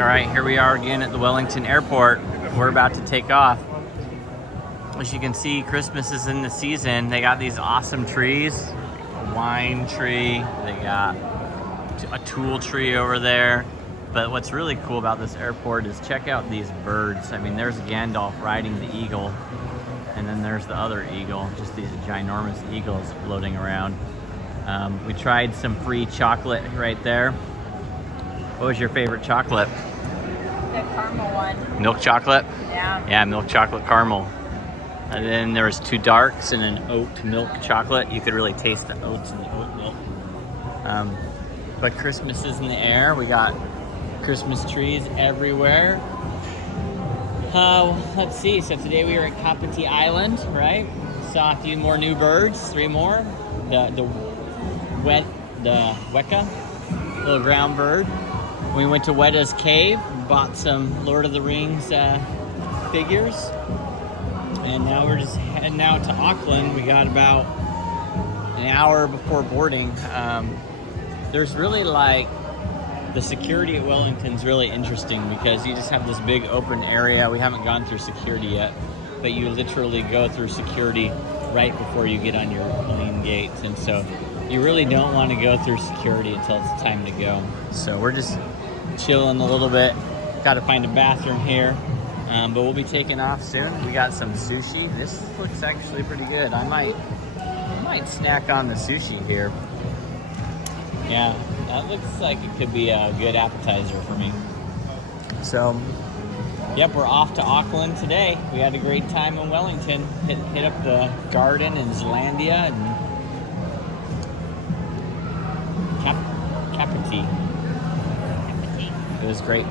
All right, here we are again at the Wellington Airport. We're about to take off. As you can see, Christmas is in the season. They got these awesome trees, a wine tree, they got a tool tree over there. But what's really cool about this airport is check out these birds. I mean, there's Gandalf riding the eagle, and then there's the other eagle, just these ginormous eagles floating around. We tried some free chocolate right there. What was your favorite chocolate? The caramel one. Milk chocolate? Yeah. Yeah, milk chocolate caramel. And then there was two darks and an oat milk chocolate. You could really taste the oats and the oat milk. But Christmas is in the air. We got Christmas trees everywhere. Let's see. So today we were at Kapiti Island, right? Saw a few more new birds, 3 more. The Wētā, little ground bird. We went to Wētā's cave, bought some Lord of the Rings figures, and now we're just heading out to Auckland. We got about an hour before boarding. There's really the security at Wellington's really interesting because you just have this big open area. We haven't gone through security yet, but you literally go through security right before you get on your plane gates, and so you really don't want to go through security until it's time to go. So we're just chilling a little bit. Got to find a bathroom here, but we'll be taking off soon. We got some sushi. This looks actually pretty good. I might snack on the sushi here. Yeah, that looks like it could be a good appetizer for me. So, yep, we're off to Auckland today. We had a great time in Wellington. Hit up the garden in Zealandia and Kapiti. It was great.